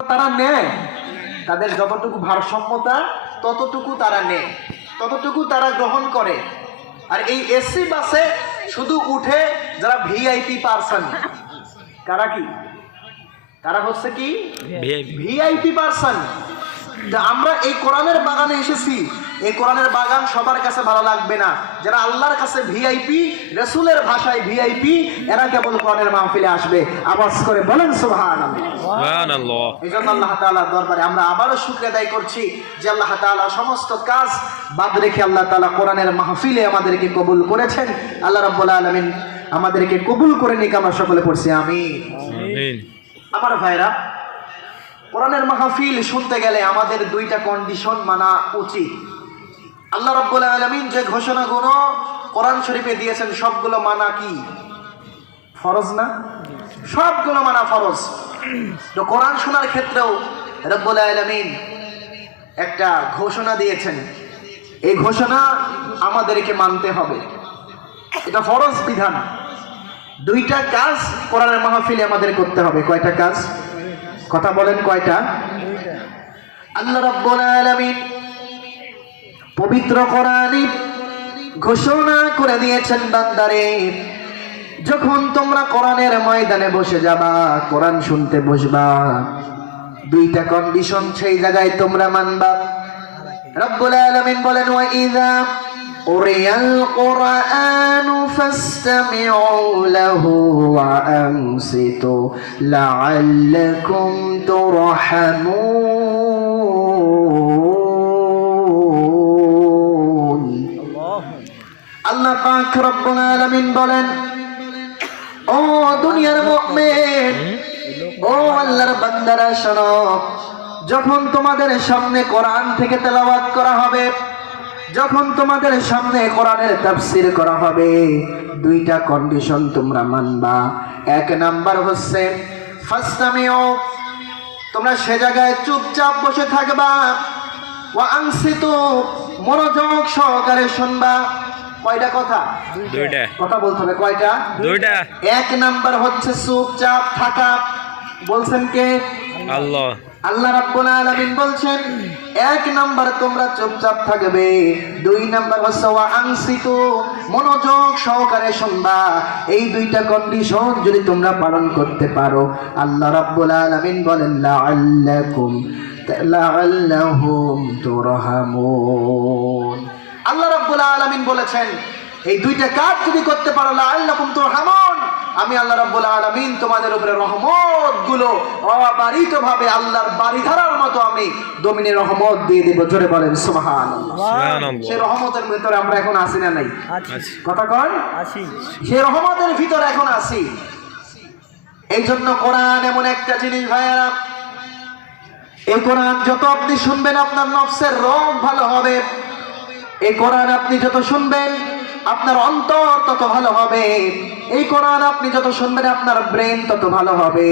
তারা নেয়। তাদের যতটুকু ভারসাম্যতা ততটুকু তারা নেয়। ততটুকু তারা গ্রহণ করে। আর এই এসি বাসে শুধু উঠে যারা ভিআইপি পার্সন। কারা কি? তারা হচ্ছে কি? VIP person. আমরা এই কোরআনের বাগানে এসেছি। এই কোরআনের বাগান সবার কাছে ভালো লাগবে না। যারা আল্লাহর কাছে ভিআইপি রসুলের ভাষায় ভিআইপি এরা কেবল কোরআনের মাহফিলে আসবে। আওয়াজ করে বলেন সুবহানাল্লাহ। এই জন্য আল্লাহ তাআলার দরবারে আমরা আবারও শুক্রিয়া আদায় করছি যে আল্লাহ তাআলা সমস্ত কাজ বাদ রেখে আল্লাহ তাআলা কোরআনের মাহফিলে আমাদেরকে কবুল করেছেন। আল্লাহ রাব্বুল আলমিন আমাদেরকে কবুল করে নিক আমরা সকলে পড়ছি আমিন। আমার ভাইরা কোরআনের মাহফিল শুনতে গেলে আমাদের দুইটা কন্ডিশন মানা উচিত। আল্লাহ রাব্বুল আলামিন যে ঘোষণাগুলো কোরআন শরীফে দিয়েছেন, সবগুলো মানা কি? ফরজ না? সবগুলো মানা ফরজ। তো কোরআন শোনার ক্ষেত্রেও রব্বুল আলামিন একটা ঘোষণা দিয়েছেন। এই ঘোষণা আমাদেরকে মানতে হবে। এটা ফরজ বিধান। দুইটা কাজ কোরআনের মাহফিলে আমাদের করতে হবে। কয়টা কাজ? কথা বলেন কয়টা? আল্লাহ রাব্বুল আলামিন পবিত্র কোরআনে ঘোষণা করে দিয়েছেন বান্দারে, যখন তোমরা কোরআনের ময়দানে বসে যাবা, কোরআন শুনতে বসবা, দুইটা কন্ডিশন সেই জায়গায় তোমরা মানবা। রব্বুল আলামিন বলেন, ওয়া ইযা কুরআনু ফাসতামিউ লাহু ওয়া আনসিতু লাআল্লাকুম তুরহামুন আল্লাহ পাক রব্বুল আলামিন বলেন, ও দুনিয়ার মুমিন, ও আল্লাহর বান্দারা শোনো, যখন তোমাদের সামনে কোরআন থেকে তেলাওয়াত করা হবে যখন তোমাদের সামনে কোরআনের তাফসীর করা হবে দুইটা কন্ডিশন তোমরা মানবা। এক নাম্বার হচ্ছে ফাস্তামিও তোমরা সে জায়গায় চুপচাপ বসে থাকবা। ওয়া আনসিতু মনোযোগ সহকারে শুনবা। কয়টা কথা? দুইটা। কথা বলতে হবে কয়টা? দুইটা। এক নাম্বার হচ্ছে চুপচাপ থাকা। বলছেন কে? আল্লাহ। আল্লাহ রাব্বুল আলামিন বলছেন, এক নাম্বার তোমরা চুপচাপ থাকবে, দুই নাম্বার হচ্ছে ওয়া আনসিতু মনোযোগ সহকারে শুনবা। এই দুইটা কন্ডিশন যদি তোমরা পালন করতে পারো, আল্লাহ রাব্বুল আলামিন বলেন, লাআল্লাকুম, লাআল্লাহুম তুরহামুন। আল্লাহ রাব্বুল আলামিন বলেছেন, এই দুইটা কাজ যদি করতে পারো, লাআল্লাকুম তুরহামুন। আমি আল্লাহ রাব্বুল আলামিন তোমাদের উপরে রহমতগুলো অবারিত ভাবে আল্লাহর বাড়িধারার মতো আমি দমিনে রহমত দিয়ে দেব। জোরে বলেন সুবহানাল্লাহ। সুবহানাল্লাহ। সেই রহমতের ভিতরে আমরা এখন আসি না নাই? আচ্ছা কথা কন? সেই রহমতের ভিতরে এখন আসি এই জন্য কোরআন এমন একটা জিনিস ভাইয়ারা এই কোরআন যত আপনি শুনবেন আপনার নফসের রং ভালো হবে। এই কোরআন আপনি যত শুনবেন আপনার অন্তর তত ভালো হবে। এই কোরআন আপনি যত শুনবেন, আপনার ব্রেন তত ভালো হবে।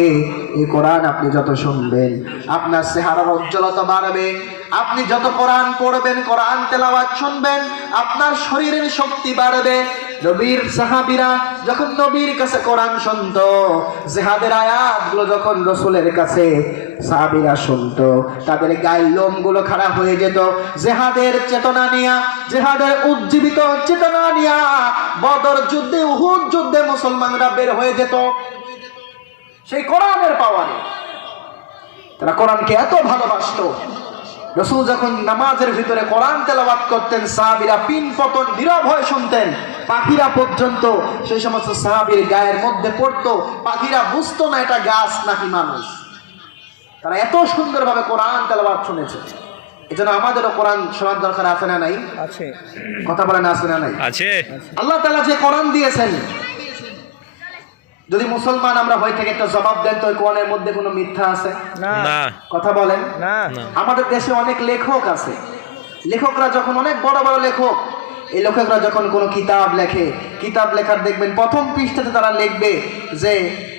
এই কোরআন আপনি যত শুনবেন, আপনার চেহারার উজ্জ্বলতা বাড়বে। আপনি যত কোরআন পড়বেন, কোরআন তেলাওয়াত শুনবেন, আপনার শরীরের শক্তি বাড়বে। নবীর সাহাবীরা যখন নবীর কাছে কোরআন শুনতো, জেহাদের আয়াতগুলো যখন রসুলের কাছে সাহাবীরা শুনতো, তাদের গায়ের লোমগুলো খারাপ হয়ে যেত। জেহাদের চেতনা নিয়া, জেহাদের উজ্জীবিত চেতনা নিয়া বদর যুদ্ধে, উহুদ যুদ্ধে মুসলমানরা বের হয়ে যেত। সেই কোরআনের পাওয়ারে। তারা কোরআনকে এত ভালোবাসতো। রসুল যখন নামাজের ভিতরে কোরআন তেলাবাদ করতেন, সাহাবিরা পিন পতন, নীরব হয়ে শুনতেন। পাখিরা পর্যন্ত সেই সমস্ত সাহাবির গায়ের মধ্যে পড়তো পাখিরা বুঝতো না এটা গাছ নাকি মানুষ। তারা এত সুন্দরভাবে কোরআন তেলাবাদ শুনেছে। এই জন্য আমাদেরও কোরআন শোনার দরকার আছে না নাই? আছে। কথা বলেন আছে না নাই? আছে। আল্লাহ তালা যে কোরআন দিয়েছেন যদি মুসলমান আমরা হয়ে থেকে একটা জবাব দেন তো কোরআনের মধ্যে কোনো মিথ্যা আছে? না। না। কথা বলেন। না। না। আমাদের দেশে অনেক লেখক আছে। লেখকরা যখন অনেক বড় বড় লেখক এই লেখকরা যখন কোনো কিতাব লেখে কিতাব লেখার দেখবেন প্রথম পৃষ্ঠাতে তারা লিখবে যে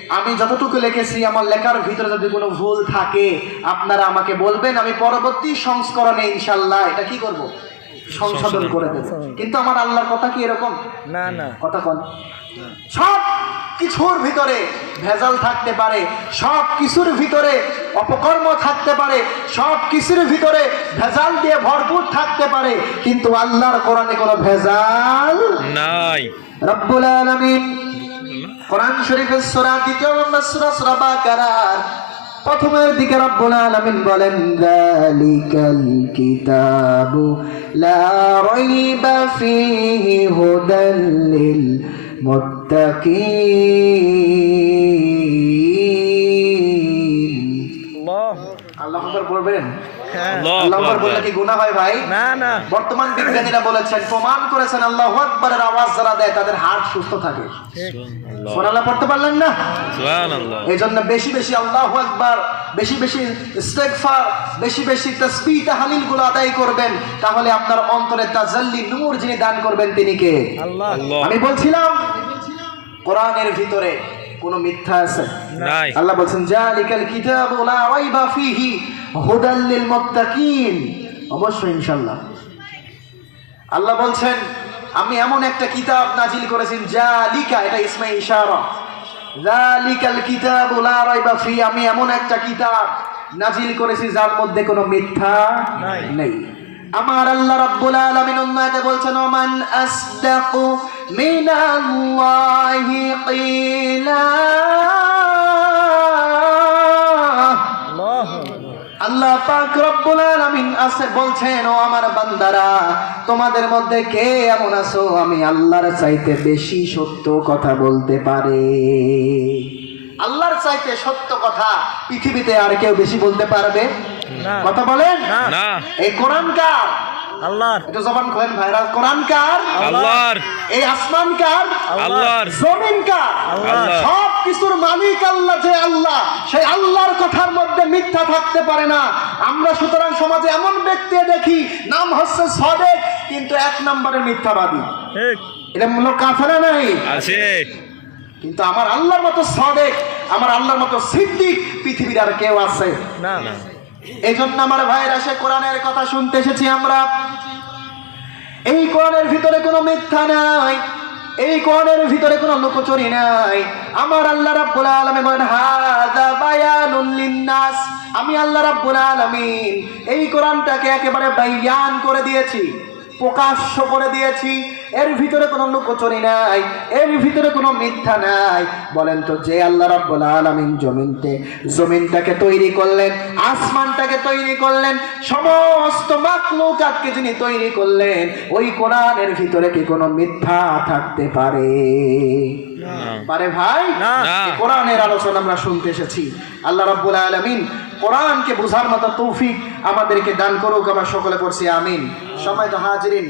আমি যতটুকু লিখেছি আমার লেখার ভিতরে যদি কোনো ভুল থাকে আপনারা আমাকে বলবেন আমি পরবর্তী সংস্করণে ইনশাল্লাহ এটা কি করব? সংশোধন করে দেব। কিন্তু আমার আল্লাহর কথা কি এরকম? না না। কথা কন। সব কিছুর ভিতরে ভেজাল থাকতে পারে সব কিছুর ভিতরে অপকর্ম থাকতে পারে সব কিছুর ভিতরে ভেজাল দিয়ে ভরপুর থাকতে পারে কিন্তু আল্লাহর কোরআনে কোনো ভেজাল নাই। রব্বুল আলামিন কোরআন শরীফের সূরা দ্বিতীয় নম্বর সূরা সূরা বাকারার প্রথমের দিকে রব্বুল আলামিন বলেন যালিকাল কিতাবু লা রাইবা ফীহি হুদাল লিল মুত্তাকিন। আল্লাহ বলবেন? আল্লাহ আল্লাহ আকবার বললে আকবার। কি গুনাহ হয় ভাই? না না। বর্তমান বিজ্ঞানীরা বলেছেন প্রমাণ করেছেন আল্লাহ আকবরের আওয়াজ যারা দেয় তাদের হার্ট সুস্থ থাকে। সোনালা পড়তে পারলেন না? এই জন্য বেশি বেশি আল্লাহ আকবার বেশি বেশি ইস্তেগফার বেশি বেশি তসবিহ তাহলিলগুলো আদায় করবেন। তাহলে আপনার অন্তরে তাজাল্লি নূর যিনি দান করবেন তিনি কে? আমি বলছিলাম কোরআনের ভিতরে কোনো মিথ্যা আছে? নাই। আল্লাহ বলছেন জালিকাল কিতাবু লা রাইবা ফীহি হুদাল লিল মুত্তাকিন। অবশ্যই ইনশাআল্লাহ। আল্লাহ বলছেন আমি এমন একটা কিতাব নাজিল করেছি জালিকা এটা ইসমে ইশারা। জালিকাল কিতাবু লা রাইবা ফী আমি এমন একটা কিতাব নাজিল করেছি যার মধ্যে কোনো মিথ্যা নাই। আমার আল্লাহ রাব্বুল আলামিন উম্মাতে বলছেন ওমান আসদাকু মিনাল্লাহি কিলা। আল্লাহ পাক রব্বুল আলামিন আছে বলছেন ও আমার বান্দারা তোমাদের মধ্যে কে এমন আছো? আমি আল্লাহর চাইতে বেশি সত্য কথা বলতে পারে। আল্লাহর চাইতে সত্য কথা পৃথিবীতে আর কেউ বেশি বলতে পারবে। কথা বলেন? না। এই কোরআন কার? আল্লাহর। একটু জবান খোলেন ভাইরা। কোরআন কার? আল্লাহর। এই আসমান কার? আল্লাহর। জমিন কার? আল্লাহ। সব কিছুর মালিক আল্লাহ যে আল্লাহ। সেই আল্লাহর কথার মধ্যে মিথ্যা থাকতে পারে না। আমরা সুতরাং সমাজে এমন ব্যক্তি দেখি নাম হচ্ছে সদেক কিন্তু এক নম্বরের মিথ্যাবাদী। ঠিক। এটা লোক আছে না নাই। আছে। কিন্তু আমার আল্লাহর মতো সদেক আমার আল্লাহর মতো সিদ্দিক পৃথিবীর আর কেউ আছে। না না। এই জন্য আমার ভাইরা সে কোরআনের কথা শুনতে এসেছি আমরা। এই কোরআনের ভিতরে কোনো মিথ্যা নাই। এই কোরআনের ভিতরে কোনো লুকোচুরি নাই। আমার আল্লাহ রাব্বুল আলামিন বলেন, হাযা বায়ানুল লিন্নাস। আমি আল্লাহ রাব্বুল আলামিন এই কোরআনটাকে একেবারে বায়ান করে দিয়েছি। প্রকাশ্য করে দিয়েছি। এর ভিতরে কোনো লুকোচুরি নাই এর ভিতরে কোনো মিথ্যা নাই। বলেন তো যে আল্লাহ রাব্বুল আলামিন জমিনতে জমিনটাকে তৈরি করলেন আসমানটাকে তৈরি করলেন সমস্ত মাকলুকাতকে যিনি তৈরি করলেন ওই কোরআনের ভিতরে কি কোনো মিথ্যা থাকতে পারে? পারে ভাই। কোরআনের আলোচনা আমরা শুনতে এসেছি। আল্লাহ রাব্বুল আলামিন কোরআনকে বোঝার মতো তৌফিক আমাদেরকে দান করুক আমার সকলে পড়ছি আমিন। সময় তো হাজিরিন